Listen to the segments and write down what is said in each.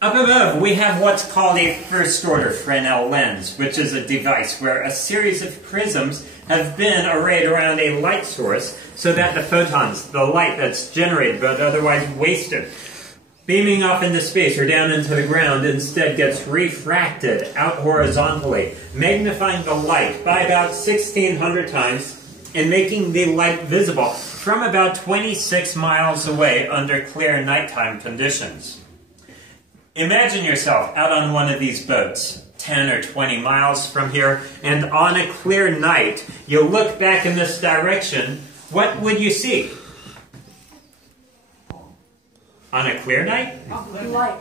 Up above, we have what's called a first-order Fresnel lens, which is a device where a series of prisms have been arrayed around a light source so that the photons, the light that's generated but otherwise wasted, beaming off into space or down into the ground, instead gets refracted out horizontally, magnifying the light by about 1,600 times and making the light visible from about 26 miles away under clear nighttime conditions. Imagine yourself out on one of these boats, 10 or 20 miles from here, and on a clear night, you look back in this direction. What would you see? On a clear night? Light.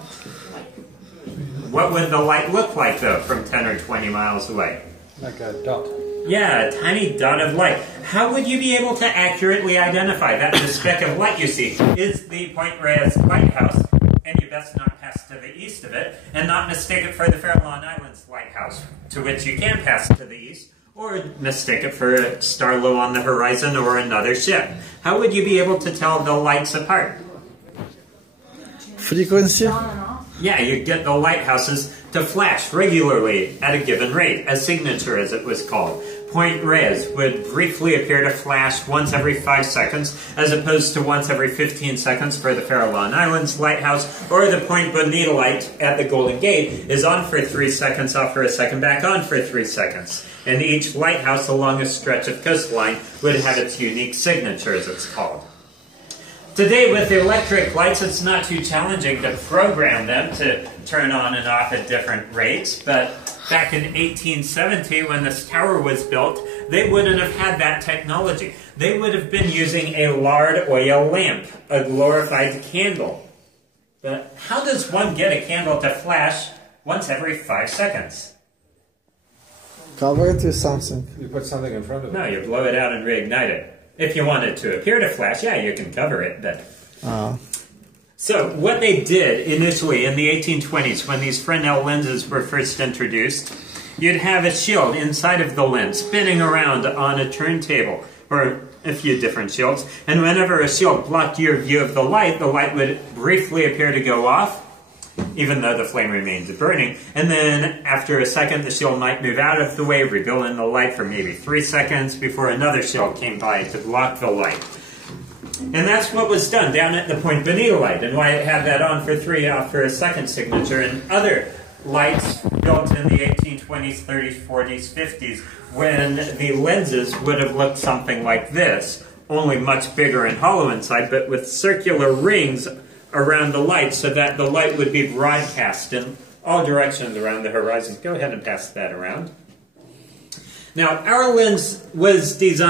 What would the light look like, though, from 10 or 20 miles away? Like a dot. Yeah, a tiny dot of light. How would you be able to accurately identify that the speck of light you see is the Point Reyes Lighthouse, and you best not pass to the east of it, and not mistake it for the Farallon Islands Lighthouse, to which you can pass to the east, or mistake it for a star low on the horizon or another ship. How would you be able to tell the lights apart? Frequency? Yeah, you get the lighthouses to flash regularly at a given rate, a signature as it was called. Point Reyes would briefly appear to flash once every 5 seconds, as opposed to once every 15 seconds for the Farallon Islands Lighthouse, or the Point Bonita light at the Golden Gate is on for 3 seconds, off for a second, back on for 3 seconds. And each lighthouse along a stretch of coastline would have its unique signature, as it's called. Today, with electric lights, it's not too challenging to program them to turn on and off at different rates, but back in 1870, when this tower was built, they wouldn't have had that technology. They would have been using a lard oil lamp, a glorified candle. But how does one get a candle to flash once every 5 seconds? Cover it with something. You put something in front of it. No, you blow it out and reignite it. If you want it to appear to flash, yeah, you can cover it, but... So, what they did initially in the 1820s, when these Fresnel lenses were first introduced, you'd have a shield inside of the lens spinning around on a turntable, or a few different shields, and whenever a shield blocked your view of the light would briefly appear to go off, even though the flame remains burning, and then after a second the shield might move out of the way, rebuilding the light for maybe 3 seconds before another shield came by to block the light. And that's what was done down at the Point Bonita light, and why it had that on for 3, off for a second signature, and other lights built in the 1820s, 30s, 40s, 50s, when the lenses would have looked something like this, only much bigger and hollow inside, but with circular rings around the light so that the light would be broadcast in all directions around the horizon. Go ahead and pass that around. Now, our lens was designed